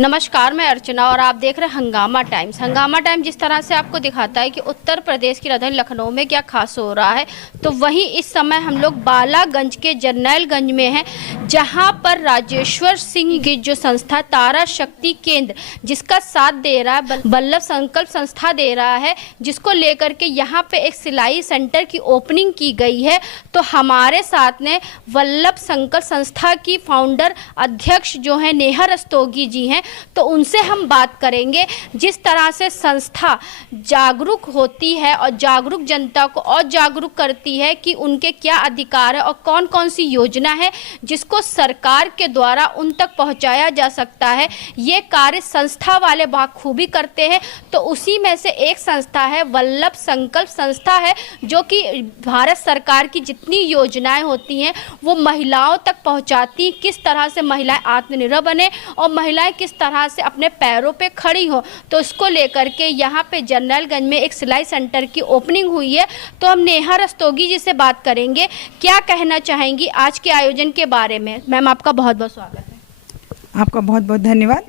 नमस्कार, मैं अर्चना और आप देख रहे हैं हंगामा टाइम्स। हंगामा टाइम्स जिस तरह से आपको दिखाता है कि उत्तर प्रदेश की राजधानी लखनऊ में क्या खास हो रहा है, तो वहीं इस समय हम लोग बालागंज के जरनैलगंज में हैं, जहां पर राजेश्वर सिंह की जो संस्था तारा शक्ति केंद्र, जिसका साथ दे रहा है वल्लभ संकल्प संस्था दे रहा है, जिसको लेकर के यहाँ पे एक सिलाई सेंटर की ओपनिंग की गई है। तो हमारे साथ ने वल्लभ संकल्प संस्था की फाउंडर अध्यक्ष जो है नेहा रस्तोगी जी हैं, तो उनसे हम बात करेंगे। जिस तरह से संस्था जागरूक होती है और जागरूक जनता को और जागरूक करती है कि उनके क्या अधिकार है और कौन कौन सी योजना है जिसको सरकार के द्वारा उन तक पहुंचाया जा सकता है, ये कार्य संस्था वाले बखूबी करते हैं। तो उसी में से एक संस्था है वल्लभ संकल्प संस्था है, जो कि भारत सरकार की जितनी योजनाएं होती हैं वो महिलाओं तक पहुंचाती, किस तरह से महिलाएं आत्मनिर्भर बने और महिलाएं किस तरह से अपने पैरों पे खड़ी हो। तो इसको लेकर के यहाँ पे जरनैलगंज में एक सिलाई सेंटर की ओपनिंग हुई है। तो हम नेहा रस्तोगी जी से बात करेंगे, क्या कहना चाहेंगी आज के आयोजन के बारे में। मैम, आपका बहुत बहुत स्वागत है। आपका बहुत बहुत धन्यवाद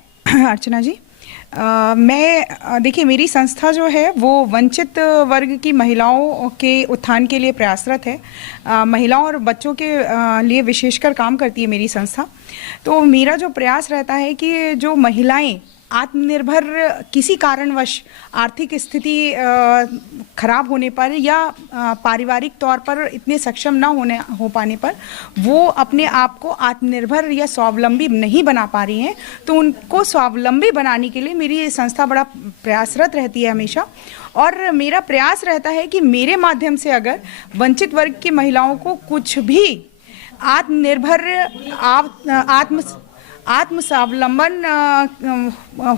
अर्चना जी। देखिए, मेरी संस्था जो है वो वंचित वर्ग की महिलाओं के उत्थान के लिए प्रयासरत है। महिलाओं और बच्चों के लिए विशेषकर काम करती है मेरी संस्था। तो मेरा जो प्रयास रहता है कि जो महिलाएं आत्मनिर्भर किसी कारणवश आर्थिक स्थिति खराब होने पर या पारिवारिक तौर पर इतने सक्षम हो पाने पर वो अपने आप को आत्मनिर्भर या स्वावलंबी नहीं बना पा रही हैं, तो उनको स्वावलंबी बनाने के लिए मेरी संस्था बड़ा प्रयासरत रहती है हमेशा। और मेरा प्रयास रहता है कि मेरे माध्यम से अगर वंचित वर्ग की महिलाओं को कुछ भी आत्मनिर्भर आत्म स्वावलंबन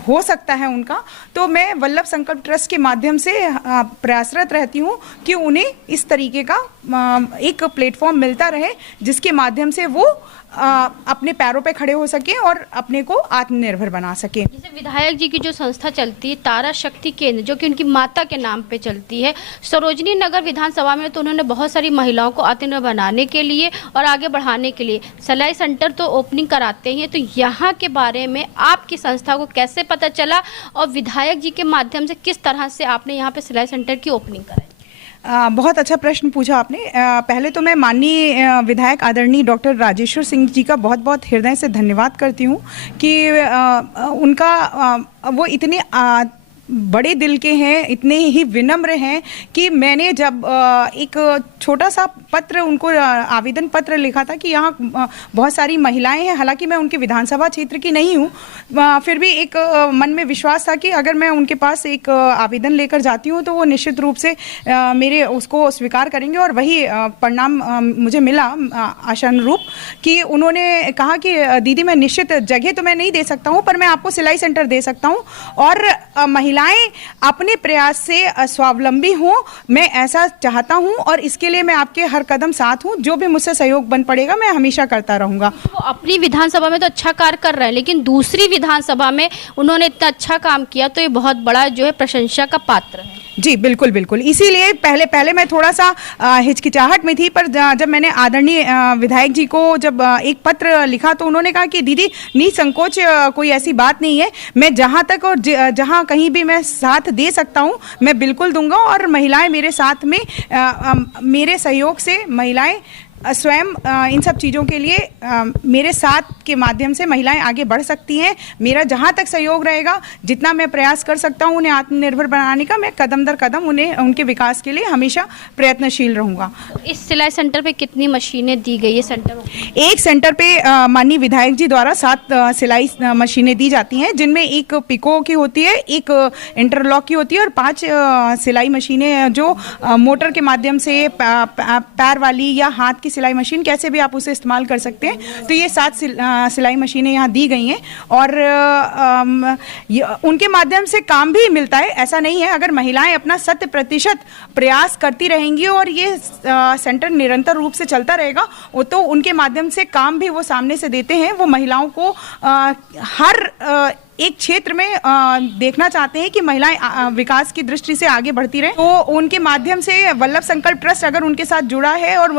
हो सकता है उनका, तो मैं वल्लभ संकल्प ट्रस्ट के माध्यम से प्रयासरत रहती हूँ कि उन्हें इस तरीके का एक प्लेटफॉर्म मिलता रहे जिसके माध्यम से वो अपने पैरों पे खड़े हो सके और अपने को आत्मनिर्भर बना सके। जैसे विधायक जी की जो संस्था चलती है तारा शक्ति केंद्र, जो कि उनकी माता के नाम पे चलती है, सरोजनी नगर विधानसभा में तो उन्होंने बहुत सारी महिलाओं को आत्मनिर्भर बनाने के लिए और आगे बढ़ाने के लिए सिलाई सेंटर तो ओपनिंग कराते हैं। तो यहाँ के बारे में आपकी संस्था को कैसे पता चला और विधायक जी के माध्यम से किस तरह से आपने यहाँ पे सिलाई सेंटर की ओपनिंग कराई? बहुत अच्छा प्रश्न पूछा आपने। पहले तो मैं माननीय विधायक आदरणीय डॉक्टर राजेश्वर सिंह जी का बहुत बहुत हृदय से धन्यवाद करती हूँ कि उनका वो इतने बड़े दिल के हैं, इतने ही विनम्र हैं कि मैंने जब एक छोटा सा पत्र उनको आवेदन पत्र लिखा था कि यहाँ बहुत सारी महिलाएं हैं, हालांकि मैं उनके विधानसभा क्षेत्र की नहीं हूँ, फिर भी एक मन में विश्वास था कि अगर मैं उनके पास एक आवेदन लेकर जाती हूँ तो वो निश्चित रूप से मेरे उसको स्वीकार करेंगे। और वही परिणाम मुझे मिला आशानुरूप कि उन्होंने कहा कि दीदी, मैं निश्चित जगह तो मैं नहीं दे सकता हूँ, पर मैं आपको सिलाई सेंटर दे सकता हूँ और महिलाएं अपने प्रयास से स्वावलंबी हों, मैं ऐसा चाहता हूं और इसके लिए मैं आपके हर कदम साथ हूं। जो भी मुझसे सहयोग बन पड़ेगा मैं हमेशा करता रहूंगा। वो अपनी विधानसभा में तो अच्छा कार्य कर रहे हैं, लेकिन दूसरी विधानसभा में उन्होंने इतना अच्छा काम किया, तो ये बहुत बड़ा जो है प्रशंसा का पात्र है। जी बिल्कुल बिल्कुल। इसीलिए पहले मैं थोड़ा सा हिचकिचाहट में थी, पर जब मैंने आदरणीय विधायक जी को जब एक पत्र लिखा तो उन्होंने कहा कि दीदी, निसंकोच, कोई ऐसी बात नहीं है, मैं जहाँ तक और जहाँ कहीं भी मैं साथ दे सकता हूँ मैं बिल्कुल दूंगा। और महिलाएं मेरे साथ में मेरे सहयोग से महिलाएं स्वयं इन सब चीज़ों के लिए मेरे साथ के माध्यम से महिलाएं आगे बढ़ सकती हैं। मेरा जहां तक सहयोग रहेगा, जितना मैं प्रयास कर सकता हूं उन्हें आत्मनिर्भर बनाने का, मैं कदम दर कदम उन्हें उनके विकास के लिए हमेशा प्रयत्नशील रहूंगा। इस सिलाई सेंटर पे कितनी मशीनें दी गई है? सेंटर एक सेंटर पे माननीय विधायक जी द्वारा 7 सिलाई मशीनें दी जाती हैं, जिनमें एक पिको की होती है, एक इंटरलॉक की होती है और 5 सिलाई मशीनें जो मोटर के माध्यम से पैर वाली या हाथ की सिलाई मशीन, कैसे भी आप उसे इस्तेमाल कर सकते हैं। तो ये 7 सिलाई मशीनें यहाँ दी गई हैं और उनके माध्यम से काम भी मिलता है। ऐसा नहीं है, अगर महिलाएं अपना 100% प्रयास करती रहेंगी और ये सेंटर निरंतर रूप से चलता रहेगा, वो तो उनके माध्यम से काम भी वो सामने से देते हैं। वो महिलाओं को हर एक क्षेत्र में देखना चाहते हैं कि महिलाएं विकास की दृष्टि से आगे बढ़ती रहे, तो उनके माध्यम से वल्लभ संकल्प ट्रस्ट अगर उनके साथ जुड़ा है और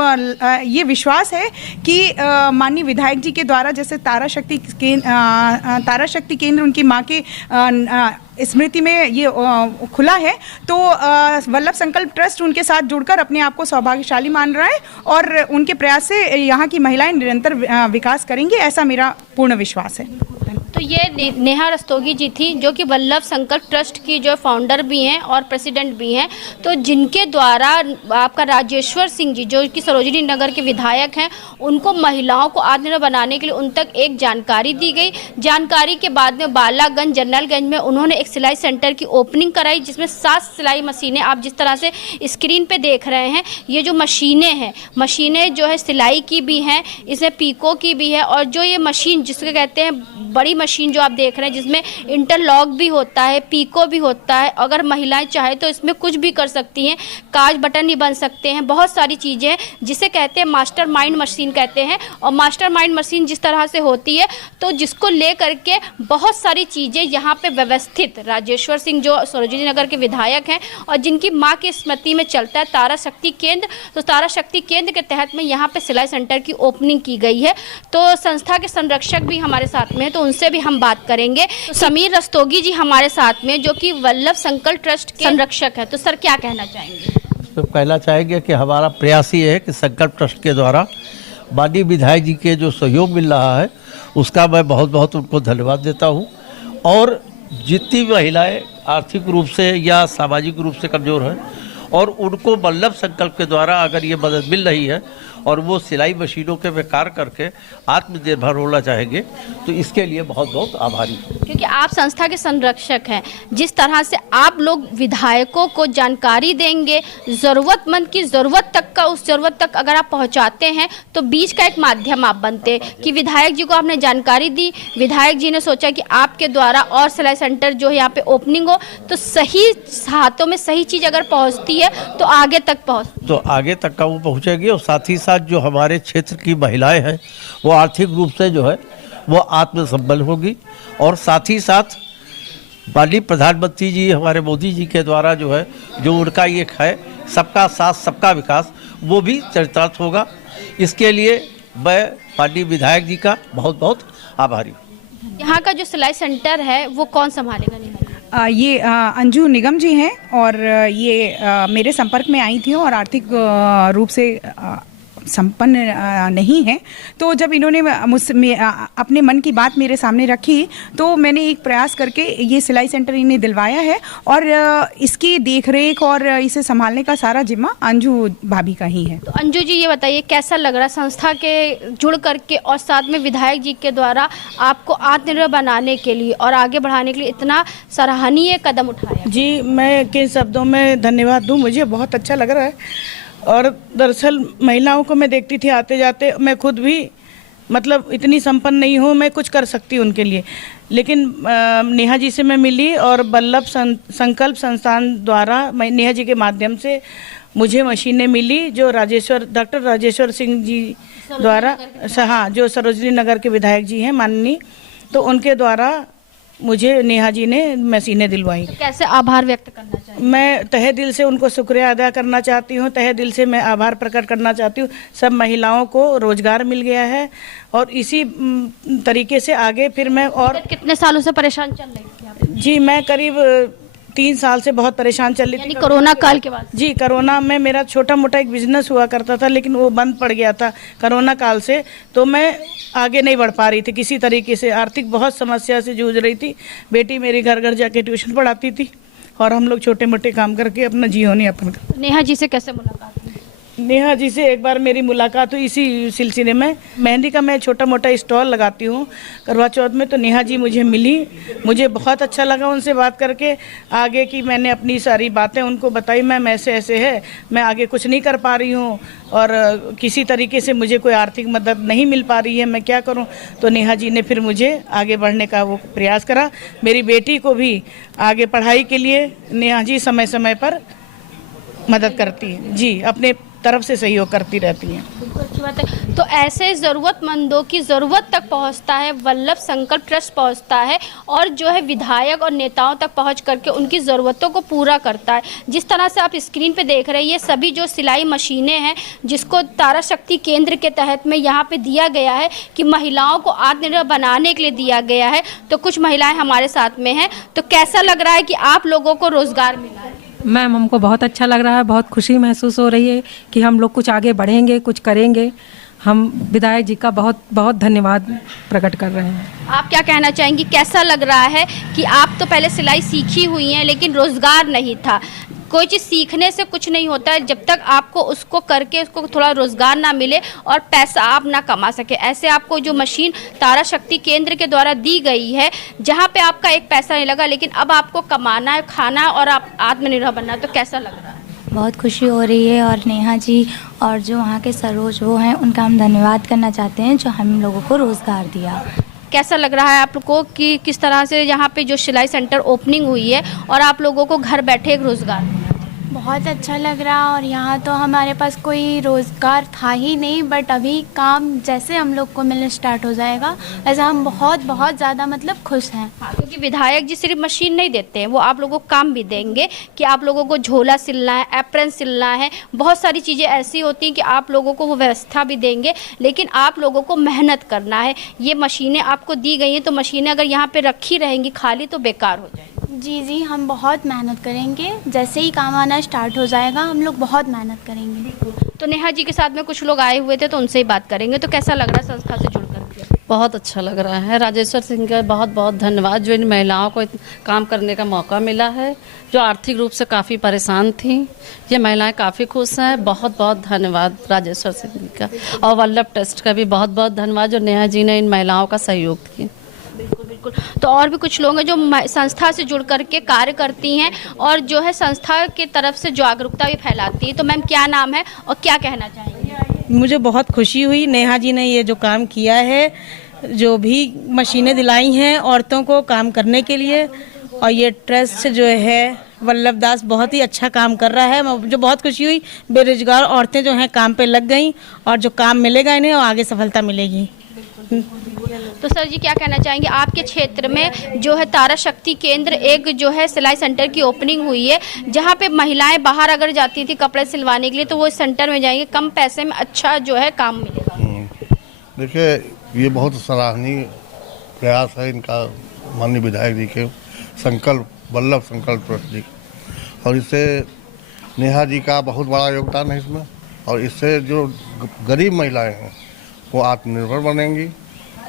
ये विश्वास है कि माननीय विधायक जी के द्वारा जैसे तारा शक्ति केंद्र उनकी मां के स्मृति में ये खुला है, तो वल्लभ संकल्प ट्रस्ट उनके साथ जुड़कर अपने आप को सौभाग्यशाली मान रहा है और उनके प्रयास से यहाँ की महिलाएं निरंतर विकास करेंगी, ऐसा मेरा पूर्ण विश्वास है। तो ये नेहा रस्तोगी जी थी जो कि वल्लभ संकल्प ट्रस्ट की जो फाउंडर भी हैं और प्रेसिडेंट भी हैं, तो जिनके द्वारा आपका राजेश्वर सिंह जी जो कि सरोजिनी नगर के विधायक हैं, उनको महिलाओं को आत्मनिर्भर बनाने के लिए उन तक एक जानकारी दी गई। जानकारी के बाद में बालागंज जनरलगंज में उन्होंने एक सिलाई सेंटर की ओपनिंग कराई, जिसमें 7 सिलाई मशीनें आप जिस तरह से स्क्रीन पे देख रहे हैं, ये जो मशीनें हैं, मशीनें जो है सिलाई की भी हैं, इसमें पीको की भी है, और जो ये मशीन जिसको कहते हैं बड़ी मशीन जो आप देख रहे हैं जिसमें इंटरलॉक भी होता है, पीको भी होता है, अगर महिलाएं चाहे तो इसमें कुछ भी कर सकती हैं, काज बटन भी बन सकते हैं, बहुत सारी चीज़ें हैं जिसे कहते हैं मास्टर माइंड मशीन कहते हैं। और मास्टर माइंड मशीन जिस तरह से होती है तो जिसको ले करके बहुत सारी चीज़ें यहाँ पे व्यवस्थित राजेश्वर सिंह जो सरोजिनी नगर के विधायक हैं और जिनकी माँ की स्मृति में चलता है तारा शक्ति केंद्र, तो तारा शक्ति केंद्र के तहत में यहाँ पे सिलाई सेंटर की ओपनिंग की गई है। तो संस्था के संरक्षक भी हमारे साथ में है, तो उनसे भी हम बात करेंगे। तो समीर रस्तोगी जी हमारे साथ में जो कि वल्लभ संकल्प ट्रस्ट के संरक्षक है, तो सर क्या कहना चाहेंगे? तो कहना चाहेंगे कि हमारा प्रयास ये है कि संकल्प ट्रस्ट के द्वारा माननीय विधायक जी के जो सहयोग मिल रहा है उसका मैं बहुत बहुत उनको धन्यवाद देता हूँ। और जितनी महिलाएं आर्थिक रूप से या सामाजिक रूप से कमज़ोर हैं और उनको वल्लभ संकल्प के द्वारा अगर ये मदद मिल रही है और वो सिलाई मशीनों के में कार्य करके आत्मनिर्भर होना चाहेंगे, तो इसके लिए बहुत बहुत आभारी हूँ। क्योंकि आप संस्था के संरक्षक हैं, जिस तरह से आप लोग विधायकों को जानकारी देंगे, ज़रूरतमंद की ज़रूरत तक का उस ज़रूरत तक अगर आप पहुंचाते हैं तो बीच का एक माध्यम आप बनते कि विधायक जी को आपने जानकारी दी, विधायक जी ने सोचा कि आपके द्वारा और सिलाई सेंटर जो है यहाँ पे ओपनिंग हो, तो सही हाथों में सही चीज़ अगर पहुँचती है तो आगे तक का वो पहुँचेगी। और साथ ही जो हमारे क्षेत्र की महिलाएं हैं वो आर्थिक रूप से जो है वो आत्मसंबल होगी। और साथ ही साथ माननीय प्रधानमंत्री जी हमारे मोदी जी के द्वारा जो है जो उनका ये है सबका साथ सबका विकास, वो भी चरितार्थ होगा। इसके लिए मैं माननीय विधायक जी का बहुत बहुत आभारी हूँ। यहाँ का जो सिलाई सेंटर है वो कौन संभालेगा? ये अंजू निगम जी हैं और ये मेरे संपर्क में आई थी और आर्थिक रूप से संपन्न नहीं है, तो जब इन्होंने मुझसे अपने मन की बात मेरे सामने रखी तो मैंने एक प्रयास करके ये सिलाई सेंटर इन्हें दिलवाया है और इसकी देखरेख और इसे संभालने का सारा जिम्मा अंजू भाभी का ही है। तो अंजू जी ये बताइए कैसा लग रहा है संस्था के जुड़ करके और साथ में विधायक जी के द्वारा आपको आत्मनिर्भर बनाने के लिए और आगे बढ़ाने के लिए इतना सराहनीय कदम उठाया? जी, मैं किन शब्दों में धन्यवाद दूं, मुझे बहुत अच्छा लग रहा है। और दरअसल महिलाओं को मैं देखती थी आते जाते, मैं खुद भी मतलब इतनी संपन्न नहीं हूँ मैं कुछ कर सकती हूँ उनके लिए, लेकिन नेहा जी से मैं मिली और वल्लभ संकल्प संस्थान द्वारा नेहा जी के माध्यम से मुझे मशीनें मिली जो डॉक्टर राजेश्वर सिंह जी द्वारा, हाँ, जो सरोजिनी नगर के विधायक जी हैं माननीय, तो उनके द्वारा मुझे नेहा जी ने मशीनें दिलवाई। तो कैसे आभार व्यक्त करना चाहिए? मैं तहे दिल से उनको शुक्रिया अदा करना चाहती हूँ, तहे दिल से मैं आभार प्रकट करना चाहती हूँ। सब महिलाओं को रोजगार मिल गया है और इसी तरीके से आगे फिर मैं और कितने सालों से परेशान चल रही थी आप? जी, मैं करीब 3 साल से बहुत परेशान चल रही थी। कोरोना काल के बाद? जी, कोरोना में मेरा छोटा मोटा एक बिजनेस हुआ करता था लेकिन वो बंद पड़ गया था कोरोना काल से, तो मैं आगे नहीं बढ़ पा रही थी किसी तरीके से, आर्थिक बहुत समस्या से जूझ रही थी। बेटी मेरी घर घर जाके ट्यूशन पढ़ाती थी और हम लोग छोटे मोटे काम करके अपना जीवन यापन करते। नेहा जी से कैसे मुलाकात हुई? नेहा जी से एक बार मेरी मुलाकात हुई इसी सिलसिले में, मेहंदी का मैं छोटा मोटा स्टॉल लगाती हूँ करवा चौथ में, तो नेहा जी मुझे मिली, मुझे बहुत अच्छा लगा उनसे बात करके। आगे की मैंने अपनी सारी बातें उनको बताई, मैम ऐसे ऐसे है, मैं आगे कुछ नहीं कर पा रही हूँ और किसी तरीके से मुझे कोई आर्थिक मदद नहीं मिल पा रही है, मैं क्या करूँ। तो नेहा जी ने फिर मुझे आगे बढ़ने का वो प्रयास करा। मेरी बेटी को भी आगे पढ़ाई के लिए नेहा जी समय समय पर मदद करती है। जी, अपने तरफ से सहयोग करती रहती हैं। बिल्कुल अच्छी बात है। तो ऐसे ज़रूरतमंदों की ज़रूरत तक पहुंचता है, वल्लभ संकल्प ट्रस्ट पहुंचता है और जो है विधायक और नेताओं तक पहुंच करके उनकी ज़रूरतों को पूरा करता है। जिस तरह से आप स्क्रीन पे देख रहे हैं, ये सभी जो सिलाई मशीनें हैं जिसको तारा शक्ति केंद्र के तहत में यहाँ पे दिया गया है कि महिलाओं को आत्मनिर्भर बनाने के लिए दिया गया है। तो कुछ महिलाएं हमारे साथ में हैं, तो कैसा लग रहा है कि आप लोगों को रोज़गार मिला है? मैम, हमको बहुत अच्छा लग रहा है, बहुत खुशी महसूस हो रही है कि हम लोग कुछ आगे बढ़ेंगे, कुछ करेंगे। हम विधायक जी का बहुत बहुत धन्यवाद प्रकट कर रहे हैं। आप क्या कहना चाहेंगी, कैसा लग रहा है कि आप तो पहले सिलाई सीखी हुई हैं लेकिन रोज़गार नहीं था? कोई चीज़ सीखने से कुछ नहीं होता है जब तक आपको उसको करके उसको थोड़ा रोज़गार ना मिले और पैसा आप ना कमा सके। ऐसे आपको जो मशीन तारा शक्ति केंद्र के द्वारा दी गई है, जहाँ पे आपका एक पैसा नहीं लगा लेकिन अब आपको कमाना है, खाना है और आप आत्मनिर्भर बनना है, तो कैसा लग रहा है? बहुत खुशी हो रही है और नेहा जी और जो वहाँ के सरोज वो हैं, उनका हम धन्यवाद करना चाहते हैं जो हम लोगों को रोज़गार दिया। कैसा लग रहा है आप लोग को कि किस तरह से यहाँ पे जो सिलाई सेंटर ओपनिंग हुई है और आप लोगों को घर बैठे एक रोज़गार? बहुत अच्छा लग रहा। और यहाँ तो हमारे पास कोई रोज़गार था ही नहीं, बट अभी काम जैसे हम लोग को मिलने स्टार्ट हो जाएगा वैसे हम बहुत बहुत ज़्यादा मतलब खुश हैं। क्योंकि विधायक जी सिर्फ मशीन नहीं देते हैं, वो आप लोगों को काम भी देंगे कि आप लोगों को झोला सिलना है, एप्रन सिलना है, बहुत सारी चीज़ें ऐसी होती हैं कि आप लोगों को वो व्यवस्था भी देंगे, लेकिन आप लोगों को मेहनत करना है। ये मशीनें आपको दी गई हैं, तो मशीनें अगर यहाँ पे रखी रहेंगी खाली तो बेकार हो जाएगी। जी हम बहुत मेहनत करेंगे, जैसे ही काम आना स्टार्ट हो जाएगा हम लोग बहुत मेहनत करेंगे। तो नेहा जी के साथ में कुछ लोग आए हुए थे तो उनसे ही बात करेंगे। तो कैसा लग रहा है संस्था से जुड़ करके? बहुत अच्छा लग रहा है। राजेश्वर सिंह का बहुत बहुत धन्यवाद जो इन महिलाओं को काम करने का मौका मिला है, जो आर्थिक रूप से काफ़ी परेशान थी। ये महिलाएं काफ़ी खुश हैं। बहुत बहुत धन्यवाद राजेश्वर सिंह का, और वल्लभ ट्रस्ट का भी बहुत बहुत धन्यवाद जो नेहा जी ने इन महिलाओं का सहयोग किया। बिल्कुल बिल्कुल। तो और भी कुछ लोग हैं जो संस्था से जुड़ करके कार्य करती हैं और जो है संस्था की तरफ से जागरूकता भी फैलाती है। तो मैम क्या नाम है और क्या कहना चाहेंगे? मुझे बहुत खुशी हुई, नेहा जी ने ये जो काम किया है, जो भी मशीनें दिलाई हैं औरतों को काम करने के लिए, और ये ट्रस्ट जो है वल्लभ दास बहुत ही अच्छा काम कर रहा है। मुझे बहुत खुशी हुई। बेरोजगार औरतें जो हैं काम पे लग गई और जो काम मिलेगा इन्हें और आगे सफलता मिलेगी। तो सर जी क्या कहना चाहेंगे, आपके क्षेत्र में जो है तारा शक्ति केंद्र एक जो है सिलाई सेंटर की ओपनिंग हुई है, जहाँ पे महिलाएं बाहर अगर जाती थी कपड़े सिलवाने के लिए तो वो इस सेंटर में जाएंगे, कम पैसे में अच्छा जो है काम मिलेगा? देखिए, ये बहुत सराहनीय प्रयास है इनका, माननीय विधायक जी के संकल्प, वल्लभ संकल्प ट्रस्ट जी, और इससे नेहा जी का बहुत बड़ा योगदान है इसमें। और इससे जो गरीब महिलाएं हैं वो आत्मनिर्भर बनेंगी,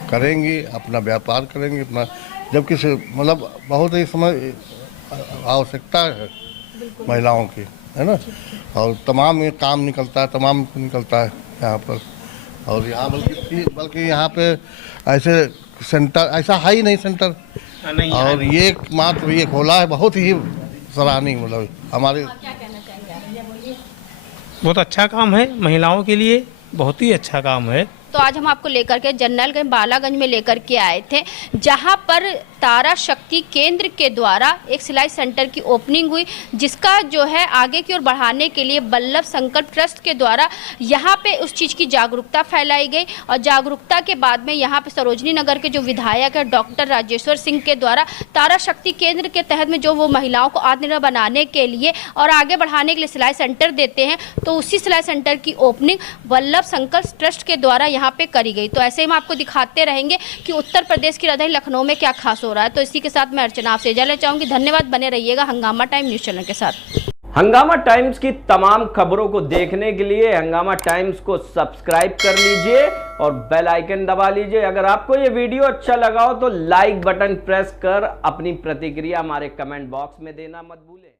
करेंगी, अपना व्यापार करेंगी, अपना, जबकि मतलब बहुत ही समय आवश्यकता है महिलाओं की, है ना। और तमाम ये काम निकलता है यहाँ पर। और यहाँ बल्कि यहाँ पे ऐसे सेंटर ऐसा है ही नहीं सेंटर, और ये मात्र ये खोला है, बहुत ही सराहनीय। मतलब हमारे बहुत अच्छा काम है, महिलाओं के लिए बहुत ही अच्छा काम है। तो आज हम आपको लेकर के जनरलगंज बालागंज में लेकर के आए थे, जहां पर तारा शक्ति केंद्र के द्वारा एक सिलाई सेंटर की ओपनिंग हुई, जिसका जो है आगे की ओर बढ़ाने के लिए वल्लभ संकल्प ट्रस्ट के द्वारा यहां पे उस चीज़ की जागरूकता फैलाई गई। और जागरूकता के बाद में यहां पे सरोजनी नगर के जो विधायक है डॉक्टर राजेश्वर सिंह के द्वारा तारा शक्ति केंद्र के तहत में जो वो महिलाओं को आत्मनिर्भर बनाने के लिए और आगे बढ़ाने के लिए सिलाई सेंटर देते हैं, तो उसी सिलाई सेंटर की ओपनिंग वल्लभ संकल्प ट्रस्ट के द्वारा यहाँ पे करी गई। तो ऐसे ही हम आपको दिखाते रहेंगे कि उत्तर प्रदेश की राजधानी लखनऊ में क्या खास हो रहा है। तो इसी के साथ मैं अर्चना आपसे इजाजत चाहूंगी। धन्यवाद, बने रहिएगा हंगामा टाइम न्यूज चैनल के साथ। हंगामा टाइम्स की तमाम खबरों को देखने के लिए हंगामा टाइम्स को सब्सक्राइब कर लीजिए और बेल आइकन दबा लीजिए। अगर आपको ये वीडियो अच्छा लगा हो तो लाइक बटन प्रेस कर अपनी प्रतिक्रिया हमारे कमेंट बॉक्स में देना मत भूलें।